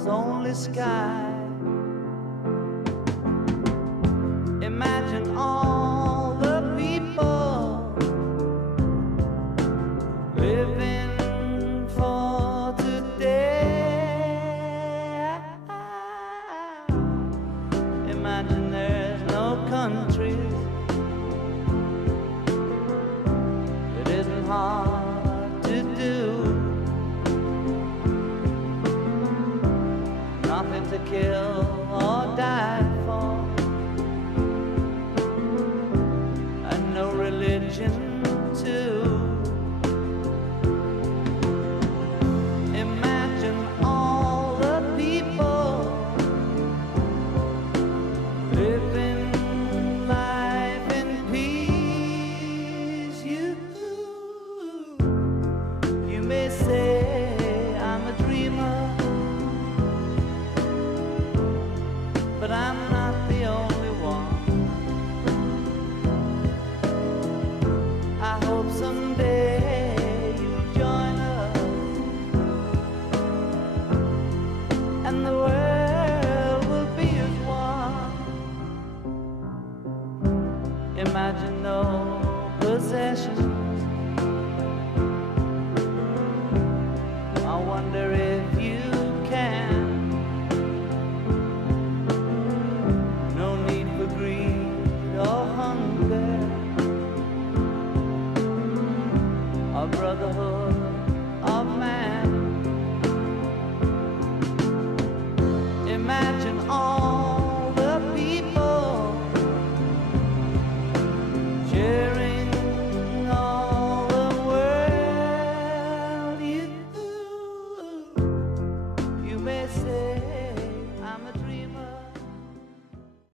tomorrow's only sky. Imagine all the people living for today. Imagine there's no countries. It isn't hard to do. Nothing to kill or die for, and no religion too. Imagine all the people living life in peace. You may say I'm a dreamer, but I'm not the only one. I hope someday you'll join us, and the world will be as one. Imagine no possessions. I wonder if you can. No need for greed or hunger, or brotherhood of man. Imagine all